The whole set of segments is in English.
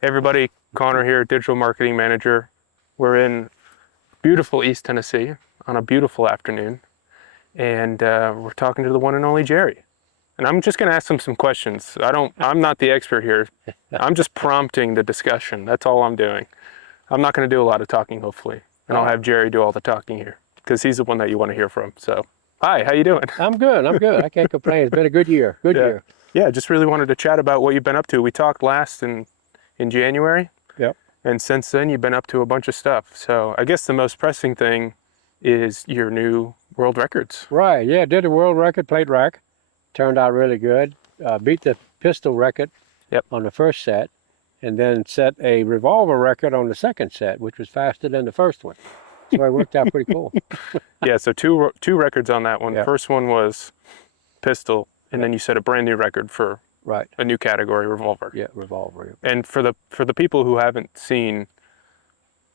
Hey everybody, Connor here, Digital Marketing Manager. We're in beautiful East Tennessee on a beautiful afternoon, and we're talking to the one and only Jerry. And I'm just going to ask him some questions. I'm not the expert here. I'm just prompting the discussion. That's all I'm doing. I'm not going to do a lot of talking, hopefully, and I'll have Jerry do all the talking here because he's the one that you want to hear from. So, hi, how you doing? I'm good. I can't complain. It's been a good year. Good year. Yeah, just really wanted to chat about what you've been up to. We talked last in January. Yep. And since then, you've been up to a bunch of stuff. So I guess the most pressing thing is your new world records. Right. Yeah. Did the world record plate rack. Turned out really good. Beat the pistol record on the first set, and then set a revolver record on the second set, which was faster than the first one. So it worked out pretty cool. Yeah. So two records on that one. Yep. First one was pistol, and then you set a brand new record for a new category, revolver. Yeah, revolver. And for the people who haven't seen,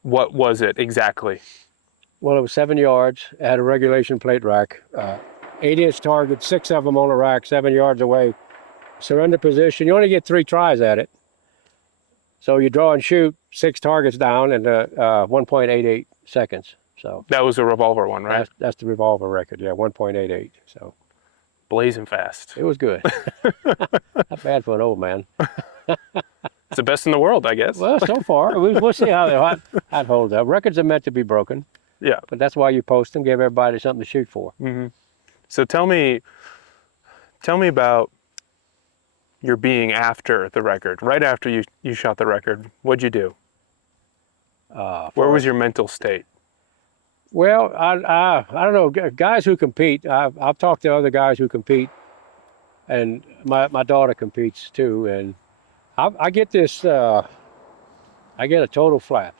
what was it exactly? Well, it was 7 yards. It had a regulation plate rack, 8-inch target, 6 of them on a rack, 7 yards away. Surrender position. You only get 3 tries at it. So you draw and shoot 6 targets down in 1.88 seconds. So that was a revolver one, right? That's the revolver record. Yeah, 1.88. So. Blazing fast. It was good. Not bad for an old man. It's the best in the world, I guess. Well, so far. We'll see how that holds up. Records are meant to be broken. Yeah. But that's why you post them, give everybody something to shoot for. Mm-hmm. So tell me about your being after the record. Right after you shot the record, what'd you do? Where was your mental state? Well, I don't know. Guys who compete, I've talked to other guys who compete, and my daughter competes too, and I get this, I get a total flat.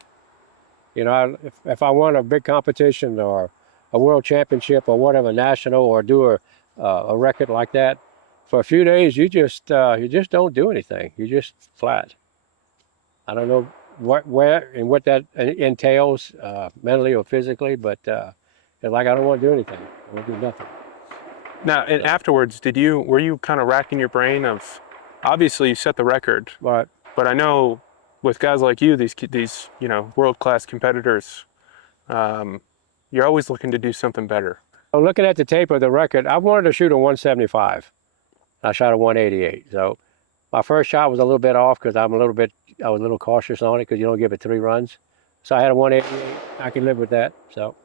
You know, if I won a big competition or a world championship or whatever, national, or do a record like that, for a few days you just don't do anything. You're just flat. I don't know where and what that entails, mentally or physically, but it's like I don't want to do anything. I want to do nothing. Now, and afterwards, were you kind of racking your brain of, obviously you set the record, right? But I know with guys like you, these world-class competitors, you're always looking to do something better. Looking at the tape of the record, I wanted to shoot a 175. I shot a 188. So my first shot was a little bit off because I was a little cautious on it because you don't give it 3 runs. So I had a 188. I can live with that. So,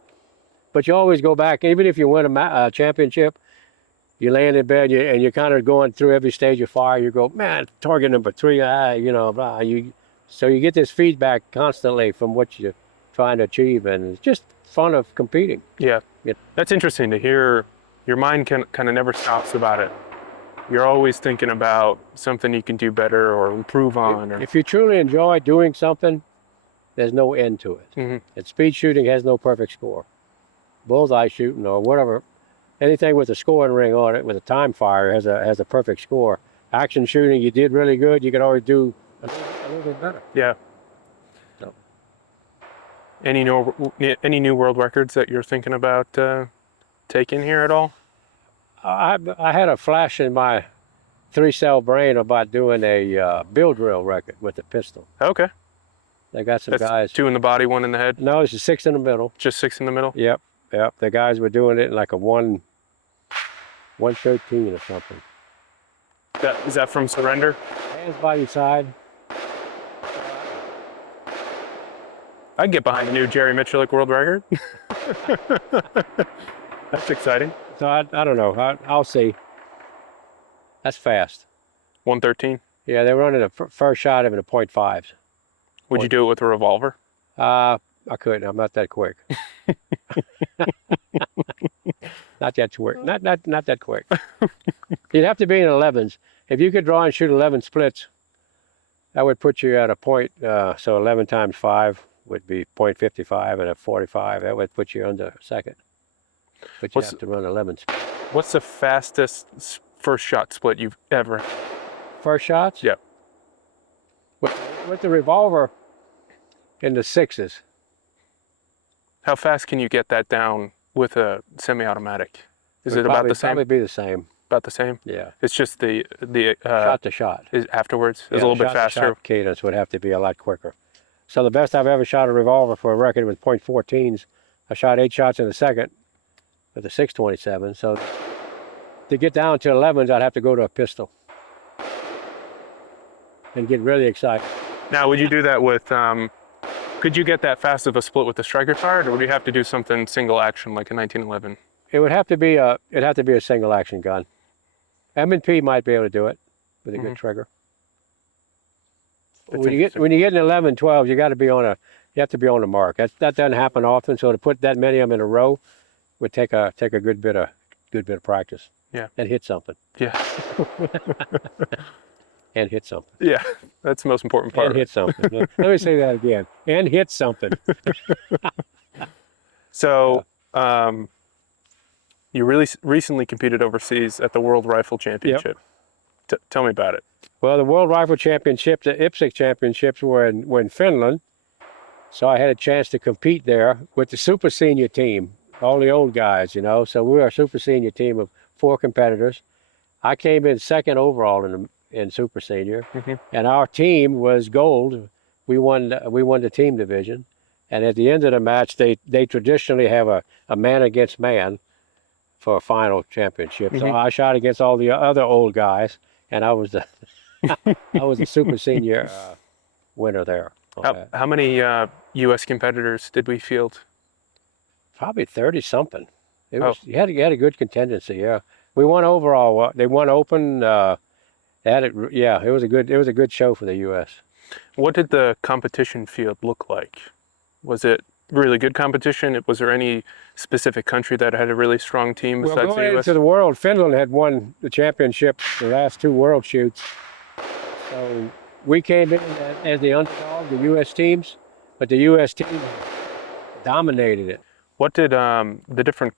but you always go back, even if you win a championship, you land in bed and you're kind of going through every stage of fire. You go, man, target number 3, blah. So you get this feedback constantly from what you're trying to achieve, and it's just fun of competing. Yeah, that's interesting to hear. Your mind kind of never stops about it. You're always thinking about something you can do better or improve on. If you truly enjoy doing something, there's no end to it. Mm-hmm. And speed shooting has no perfect score. Bullseye shooting or whatever, anything with a scoring ring on it, with a time fire, has a perfect score. Action shooting, you did really good. You can always do a little bit better. Yeah. So. Any new world records that you're thinking about taking here at all? I had a flash in my 3-cell brain about doing a bill drill record with a pistol. Okay. They got some guys. 2 in the body, 1 in the head? No, it's a 6 in the middle. Just 6 in the middle? Yep. The guys were doing it in like a 113 or something. Is that from surrender? Hands by your side. I'd get behind the new Jerry Miculek world record. That's exciting. So I don't know. I'll see. That's fast. 113? Yeah, they're running a first shot of it at .5s. Would you do it with a revolver? I couldn't. I'm not that quick. Not that quick. Not that quick. You'd have to be in 11s. If you could draw and shoot 11 splits, that would put you at a point. So 11 times 5 would be .55, and a 45. That would put you under second. But you have to run 11 splits. What's the fastest first shot split you've ever? First shots? Yeah. With the revolver in the 6s. How fast can you get that down with a semi-automatic? Is it about the same? Probably be the same. about the same. Yeah. It's just the Shot to shot. is afterwards is Yeah, a little bit shot to faster. shot cadence would have to be a lot quicker. So the best I've ever shot a revolver for a record was .14s. I shot 8 shots in a second with a 627. So to get down to 11s, I'd have to go to a pistol and get really excited. Now, would you do that with? Could you get that fast of a split with the striker fired, or would you have to do something single action like a 1911? It would have to be a single action gun. M&P might be able to do it with a good trigger. That's When you get an 11, 12, you have to be on the mark. That doesn't happen often. So to put that many of them in a row would take a good bit of practice. Yeah. And hit something. Yeah. And hit something. Yeah, that's the most important part. And hit something. Let me say that again. And hit something. So, you really recently competed overseas at the World Rifle Championship. Tell me about it. Well, the World Rifle Championship, the IPSC Championships were in Finland. So I had a chance to compete there with the super senior team, all the old guys, you know. So we were a super senior team of 4 competitors. I came in second overall in super senior, and our team was gold. We won the team division, and at the end of the match, they traditionally have a man against man for a final championship. So I shot against all the other old guys, and I was the I was the super senior winner there. How many U.S. competitors did we field? Probably 30 something. It was you had a good contingency. Yeah, we won overall. They won open. It was a good show for the U.S. What did the competition field look like? Was it really good competition? Was there any specific country that had a really strong team besides Well, going the U.S.? into the world, Finland had won the championship the last 2 world shoots. So we came in as the underdog, the U.S. teams, but the U.S. team dominated it. What did the different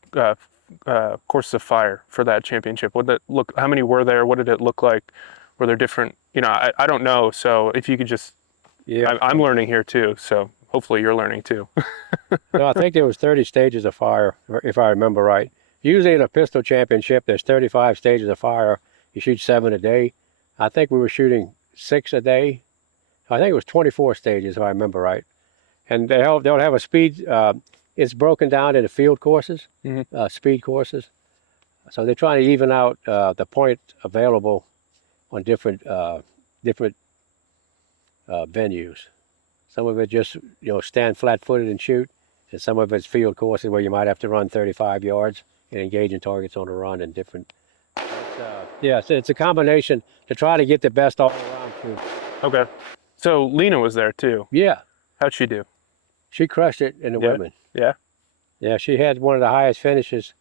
courses of fire for that championship? What did it look? How many were there? What did it look like? Were there different? You know, I don't know. So if you could just, I'm learning here too. So hopefully you're learning too. No, I think there was 30 stages of fire, if I remember right. Usually in a pistol championship, there's 35 stages of fire. You shoot 7 a day. I think we were shooting 6 a day. I think it was 24 stages, if I remember right. And they'll have a speed. It's broken down into field courses, speed courses. So they're trying to even out the point available on different venues. Some of it just stand flat-footed and shoot, and some of it's field courses where you might have to run 35 yards and engage in targets on the run and different. It's a combination to try to get the best all around shoot. Okay. So Lena was there too. Yeah. How'd she do? She crushed it in the women. Yeah. Yeah, she had one of the highest finishes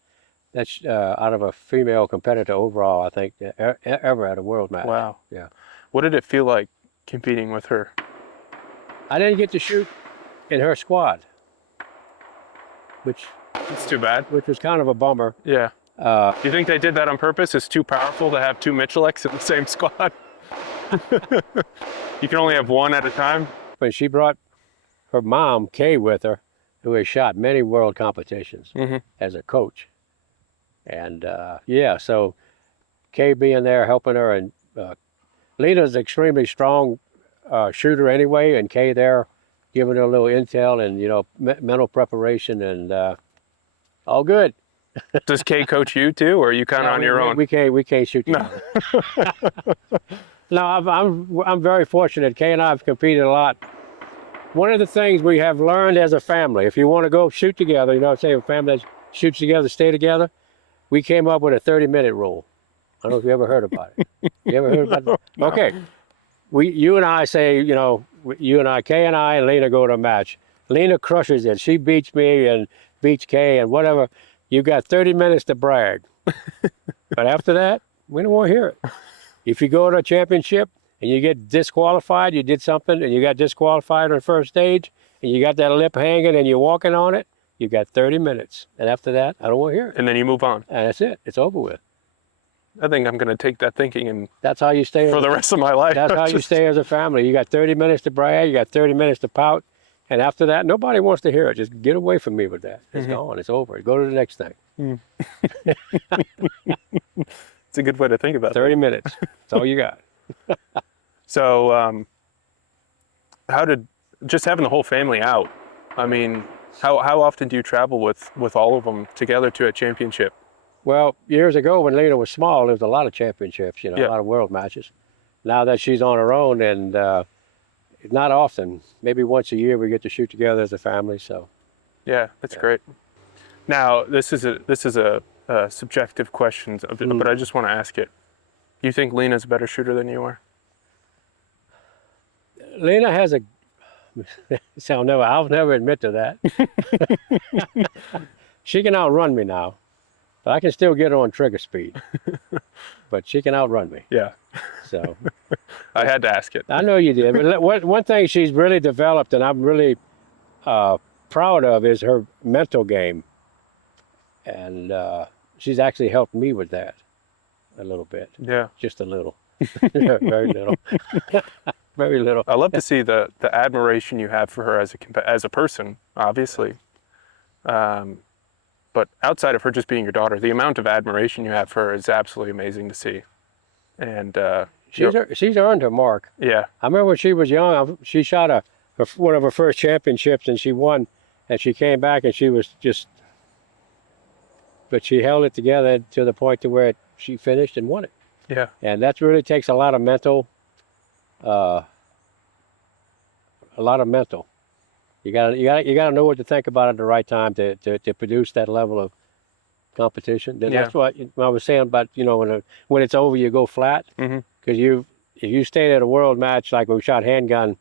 that's out of a female competitor overall, I think, ever at a world match. Wow. Yeah. What did it feel like competing with her? I didn't get to shoot in her squad, which It's too bad. which was kind of a bummer. Yeah. Do you think they did that on purpose? It's too powerful to have 2 Miculeks in the same squad. You can only have one at a time. When she brought her mom, Kay, with her, who has shot many world competitions as a coach. And so Kay being there, helping her, and Lena's an extremely strong shooter anyway, and Kay there giving her a little intel and, mental preparation and all good. Does Kay coach you too, or are you kind of on your own? We can't shoot together. No, I'm very fortunate. Kay and I have competed a lot. One of the things we have learned as a family, if you want to go shoot together, say a family that shoots together, stay together, we came up with a 30-minute rule. I don't know if you ever heard about it. You ever heard about it? No. Okay. You and I say, you and I, Kay and I and Lena go to a match. Lena crushes it. She beats me and beats Kay and whatever. You got 30 minutes to brag. But after that, we don't want to hear it. If you go to a championship and you get disqualified, you did something and you got disqualified on the first stage and you got that lip hanging and you're walking on it, you got 30 minutes. And after that, I don't want to hear it. And then you move on. And that's it. It's over with. I think I'm going to take that thinking and that's how you stay for the rest of my life. That's how you stay as a family. You got 30 minutes to brag, you got 30 minutes to pout, and after that, nobody wants to hear it. Just get away from me with that. It's gone. It's over. Go to the next thing. It's a good way to think about 30 it. minutes. That's all you got. So, how did just having the whole family out? I mean, how often do you travel with all of them together to a championship? Well, years ago when Lena was small, there was a lot of championships, a Yeah, lot of world matches. Now that she's on her own, and not often, maybe once a year we get to shoot together as a family. So yeah, that's great. Now, this is a subjective question, but I just want to ask it. You think Lena's a better shooter than you are? Lena has a. So I'll never admit to that. She can outrun me now, but I can still get her on trigger speed. But she can outrun me. Yeah, So I had to ask it. I know you did. But one thing she's really developed, and I'm really proud of, is her mental game. And she's actually helped me with that a little bit. Yeah, Just a little. Very little. Very little. I love to see the admiration you have for her as a person, obviously. But outside of her just being your daughter, the amount of admiration you have for her is absolutely amazing to see. And She's earned her mark. yeah, I remember when she was young, she shot one of her first championships and she won, and she came back and she was just, but she held it together to the point to where she finished and won it. yeah, And that really takes a lot of mental. You gotta know what to think about at the right time to produce that level of competition. Then That's what I was saying about when it's over you go flat, mm-hmm. because if you stayed at a world match like when we shot handgun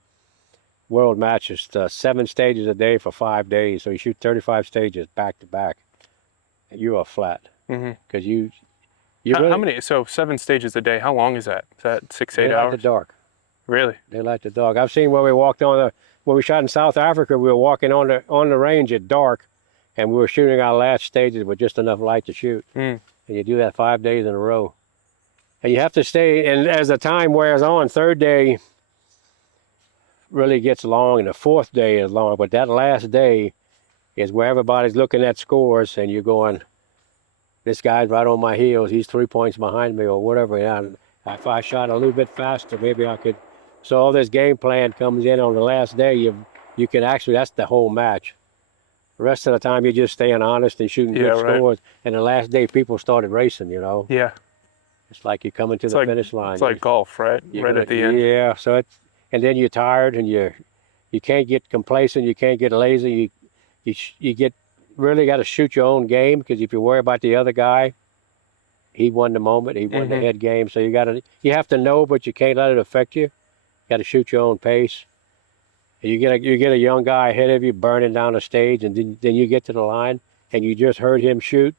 world matches, 7 stages a day for 5 days, so you shoot 35 stages back to back, you are flat because you really, How many? So 7 stages a day. How long is that? Is that 6, 8 they hours? like the dark. Really? They like the dark. I've seen where we walked when we shot in South Africa, we were walking on the range at dark, and we were shooting our last stages with just enough light to shoot. And you do that 5 days in a row. And you have to stay, and as the time wears on, 3rd day really gets long, and the 4th day is long, but that last day is where everybody's looking at scores, and you're going, this guy's right on my heels, he's 3 points behind me, or whatever. And if I shot a little bit faster, maybe I could. So all this game plan comes in on the last day. You can actually, that's the whole match. The rest of the time you're just staying honest and shooting good scores. And the last day people started racing, Yeah. It's like you're coming to the finish line. It's like golf, right? Right at the end. Yeah. So and then you're tired and you can't get complacent. You can't get lazy. You get really got to shoot your own game, because if you worry about the other guy, he won the moment. He won the head game. So you have to know, but you can't let it affect you. You got to shoot your own pace. And you get a young guy ahead of you burning down the stage, and then you get to the line and you just heard him shoot.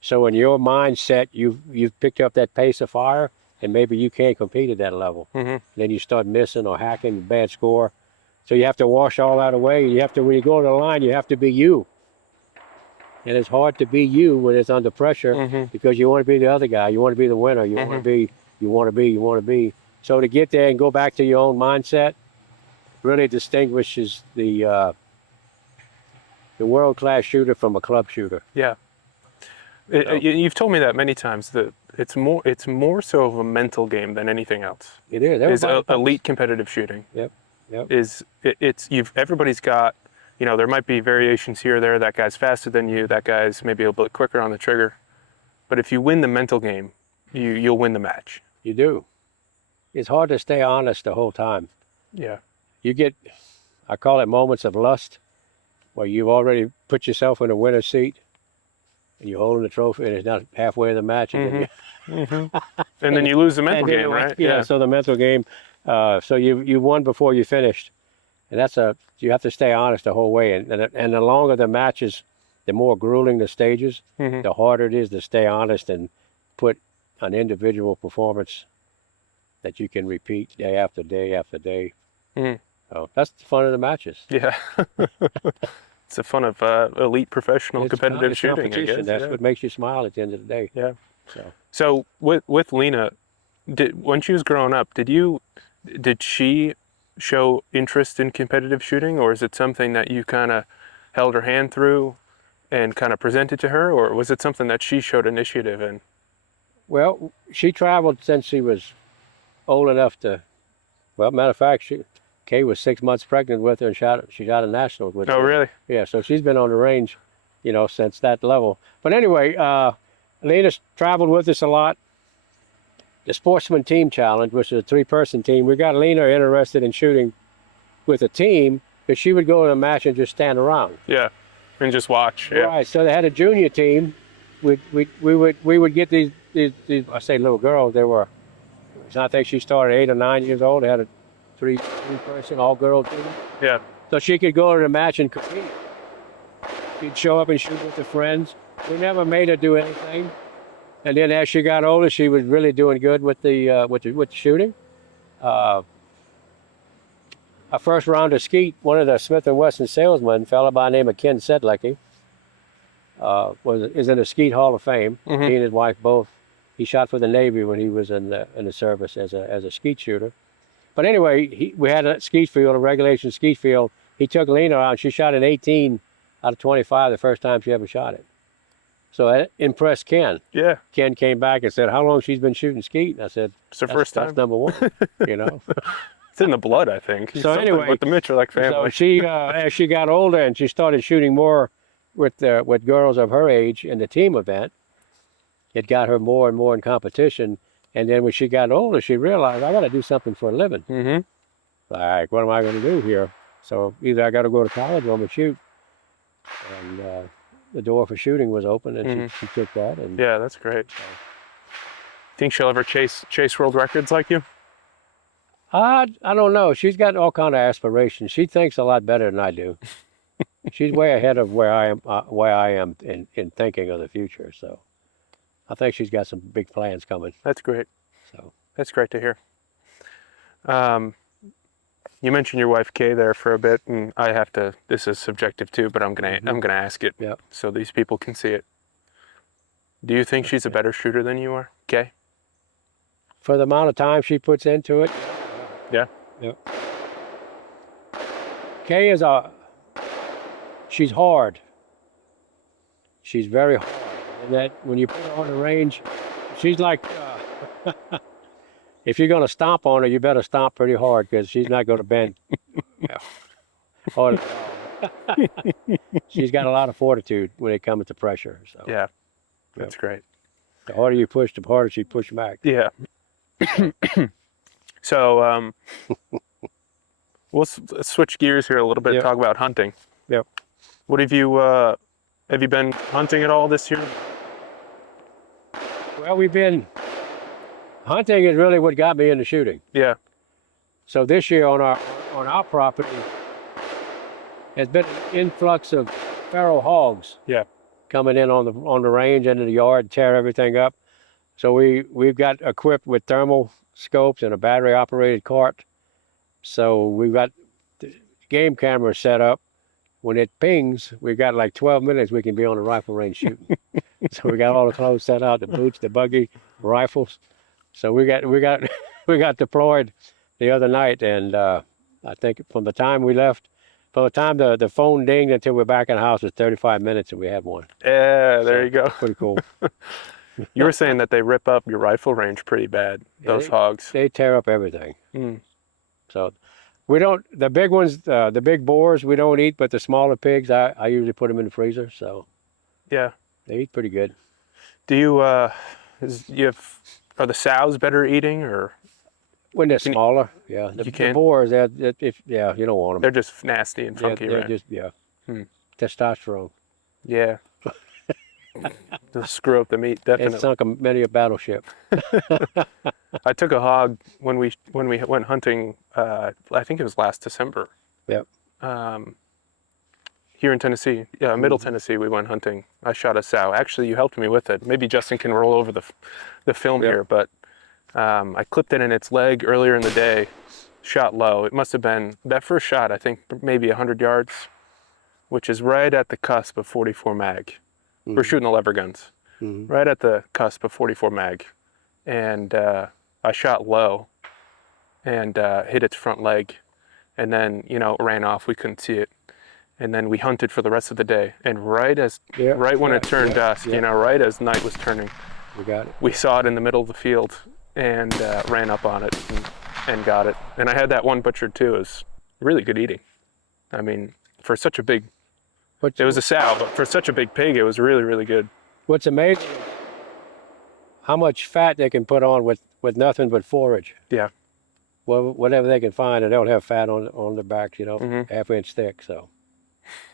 So in your mindset, you've picked up that pace of fire, and maybe you can't compete at that level. Then you start missing or hacking, bad score. So you have to wash all that away. You have to, when you go to the line, you have to be you. And it's hard to be you when it's under pressure, because you want to be the other guy. You want to be the winner. You want to be. So to get there and go back to your own mindset really distinguishes the world-class shooter from a club shooter. Yeah. You've told me that many times, that it's more so of a mental game than anything else. It is. Elite competitive shooting. Yep. Everybody's got, there might be variations here or there. That guy's faster than you. That guy's maybe a bit quicker on the trigger. But if you win the mental game, you'll win the match. You do. It's hard to stay honest the whole time. Yeah. You get, I call it moments of lust, where you've already put yourself in a winner's seat, and you're holding the trophy, and it's not halfway in the match, and And then you lose the mental game, right? Yeah. So the mental game. So you won before you finished, and you have to stay honest the whole way. And the longer the matches, the more grueling the stages, the harder it is to stay honest and put an individual performance that you can repeat day after day after day. So that's the fun of the matches. Yeah. It's the fun of elite professional competitive shooting, I guess. That's what makes you smile at the end of the day. Yeah. So with Lena, when she was growing up, did she show interest in competitive shooting, or is it something that you kind of held her hand through and kind of presented to her, or was it something that she showed initiative in? Well, she traveled since she was old enough to. Well, matter of fact, Kay was 6 months pregnant with her, and she shot a nationals with her. Oh, really? Yeah, so she's been on the range, since that level. But anyway, Lena's traveled with us a lot. The Sportsman Team Challenge, which is a 3-person team, we got Lena interested in shooting with a team, because she would go to a match and just stand around. Yeah, and just watch. Yeah. Right. So they had a junior team. We would get these I say little girls. They were. I think she started 8 or 9 years old. They had a three-person all-girl team. Yeah. So she could go to the match and compete. She'd show up and shoot with her friends. We never made her do anything. And then as she got older, she was really doing good with the shooting. Our first round of skeet, one of the Smith & Wesson salesmen, a fella by the name of Ken Sedlecki, is in the Skeet Hall of Fame. Mhm. He and his wife both. He shot for the Navy when he was in the service as a skeet shooter. But anyway, we had a skeet field, a regulation skeet field. He took Lena out. She shot an 18 out of 25 the first time she ever shot it. So that impressed Ken. Yeah. Ken came back and said, "How long she's been shooting skeet?" And I said, It's her first time. That's number one. It's in the blood, I think. So Something anyway, with the Miculek family. So she, as she got older and she started shooting more with girls of her age in the team event, it got her more and more in competition. And then when she got older, she realized, I got to do something for a living. Mm-hmm. Like, what am I going to do here? So either I got to go to college or I'm going to shoot. And the door for shooting was open, and she took that. And Yeah, that's great. Think she'll ever chase world records like you? I don't know. She's got all kind of aspirations. She thinks a lot better than I do. She's way ahead of where I am in thinking of the future. So I think she's got some big plans coming. That's great. So That's great to hear. You mentioned your wife Kay there for a bit, and I have to. This is subjective too, but I'm gonna ask it so these people can see it. Do you think she's a better shooter than you are, Kay? for the amount of time she puts into it. Yeah. Yep. Kay she's hard. She's very hard. And that when you put her on the range, she's like, if you're going to stomp on her, you better stomp pretty hard because she's not going to bend. She's got a lot of fortitude when it comes to pressure. So Yeah. That's great. the harder you push, the harder she pushes back. Yeah. So we'll switch gears here a little bit. Yep. Talk about hunting. Yep. What have you been hunting at all this year? Well, hunting is really what got me into shooting. Yeah. So this year on our property has been an influx of feral hogs. Yeah. Coming in on the range into the yard, tear everything up. So we've got equipped with thermal scopes and a battery operated cart. So we've got the game cameras set up. When it pings, we've got like 12 minutes we can be on the rifle range shooting. So we got all the clothes set out, the boots, the buggy, rifles. So we got deployed the other night, and I think from the time we left, from the time the phone dinged until we're back in the house was 35 minutes, and we had one. Yeah, there So, you go. Pretty cool. You were saying that they rip up your rifle range pretty bad, those hogs. They tear up everything. Mm. So we don't, the big ones, the big boars we don't eat, but the smaller pigs, I usually put them in the freezer. So Yeah. they eat pretty good. Do you, are the sows better eating, or? When they're smaller, yeah. The boars, you don't want them. They're just nasty and funky, they're right? just, testosterone. Yeah. Just screw up the meat, definitely. It sunk many a battleship. I took a hog when we went hunting. I think it was last December. Yep. Here in Tennessee, Middle Tennessee, we went hunting. I shot a sow. Actually, you helped me with it. Maybe Justin can roll over the film here, but I clipped it in its leg earlier in the day. Shot low. It must have been that first shot. I think maybe 100 yards, which is right at the cusp of 44 mag. We're shooting the lever guns. Right at the cusp of 44 mag, and I shot low and hit its front leg, and then ran off. We couldn't see it, and then we hunted for the rest of the day. And right when it turned dusk, right as night was turning, We got it. We saw it in the middle of the field and ran up on it and got it. And I had that one butchered too. It was really good eating. I mean, for such a big, it was a sow, but for such a big pig, it was really, really good. What's amazing is how much fat they can put on with nothing but forage. Yeah. Well, whatever they can find, and they'll have fat on their backs, you know, Mm-hmm. half-inch thick. So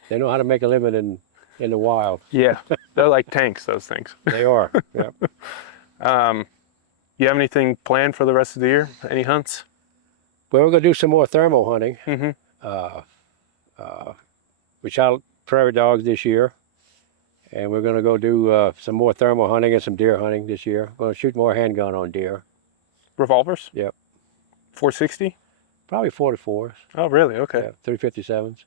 they know how to make a living in the wild. Yeah, they're like tanks, those things. They are. Yeah. You have anything planned for the rest of the year? Any hunts? Well, we're gonna do some more thermal hunting. Mm-hmm. We shot prairie dogs this year, and we're gonna go do some more thermal hunting and some deer hunting this year. We're gonna shoot more handgun on deer. Revolvers? Yep. 460? Probably 44s. Oh, really? Okay. Yeah, 357s.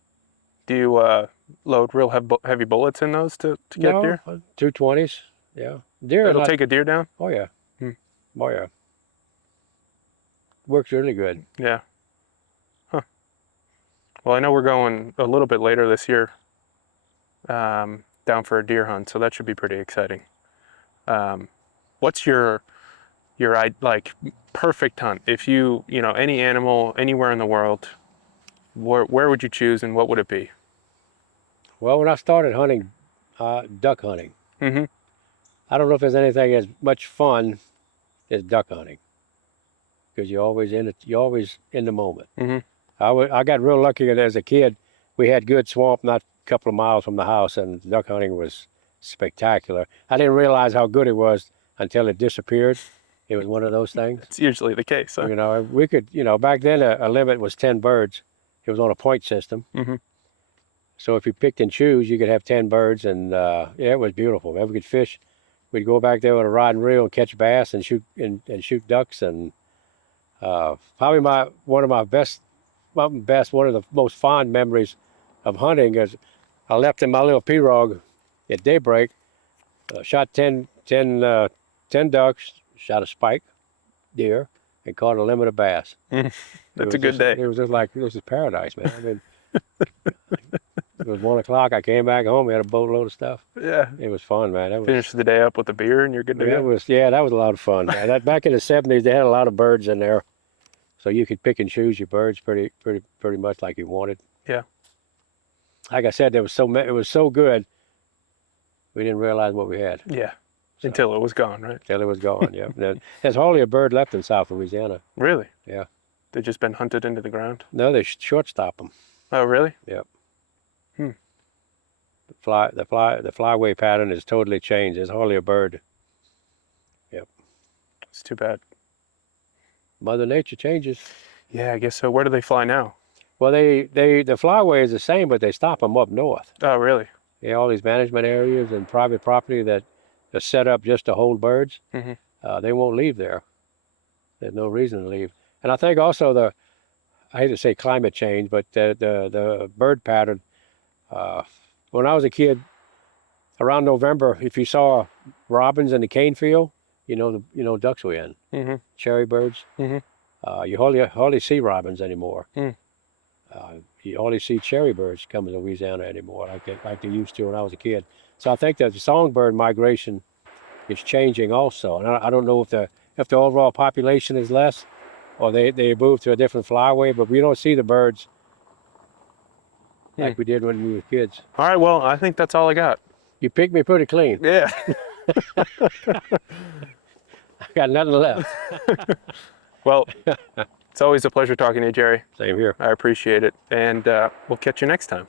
Do you load real heavy bullets in those to get No, deer? 220s. Yeah. Deer. It'll take a deer down? Oh yeah. Hmm. Oh yeah. Works really good. Yeah. Huh. Well, I know we're going a little bit later this year down for a deer hunt, so that should be pretty exciting. What's your like perfect hunt? If you know any animal anywhere in the world, where would you choose and what would it be? Well, when I started hunting, duck hunting, Mm-hmm. I don't know if there's anything as much fun as duck hunting, because you're always in it. You're always in the moment. Mm-hmm. I got real lucky that as a kid, we had good swamp not a couple of miles from the house, and duck hunting was spectacular. I didn't realize how good it was until it disappeared. It was one of those things. It's usually the case. Huh? You know, we could, you know, back then a limit was 10 birds. It was on a point system. Mm-hmm. So if you picked and choose, you could have 10 birds, and yeah, it was beautiful. Man, we could fish. We'd go back there with a rod and reel and catch bass and shoot ducks. And probably one of the most fond memories of hunting is I left in my little pirogue at daybreak, shot 10 ducks, shot a spike deer, and caught a limit of bass. That's a good day. It was just like, this is paradise, man. I mean, it was 1 o'clock. I came back home. We had a boatload of stuff. Yeah. It was fun, man. Finish the day up with a beer and you're good to go. That was a lot of fun. Man. Back in the 70s, they had a lot of birds in there, so you could pick and choose your birds pretty much like you wanted. Yeah. Like I said, it was so good. We didn't realize what we had. Yeah. So. Until it was gone, right? Until it was gone. Yeah. There's hardly a bird left in South Louisiana. Really? Yeah. They've just been hunted into the ground. No, they shortstop them. Oh, really? Yep. Hmm. The flyway pattern has totally changed. There's hardly a bird. Yep. It's too bad. Mother Nature changes. Yeah, I guess so. Where do they fly now? Well, the flyway is the same, but they stop them up north. Oh, really? Yeah, all these management areas and private property that are set up just to hold birds. Mm-hmm. They won't leave there. There's no reason to leave. And I think also I hate to say climate change, but the bird pattern. When I was a kid, around November, if you saw robins in the cane field, you know ducks were in. Mm-hmm. Cherry birds. Mm-hmm. You hardly see robins anymore. Mm. You hardly see cherry birds coming to Louisiana anymore like they used to when I was a kid. So I think that the songbird migration is changing also. And I don't know if the overall population is less or they moved to a different flyway, but we don't see the birds like we did when we were kids. All right, well, I think that's all I got. You picked me pretty clean. Yeah. I got nothing left. Well, it's always a pleasure talking to you, Jerry. Same here. I appreciate it. And we'll catch you next time.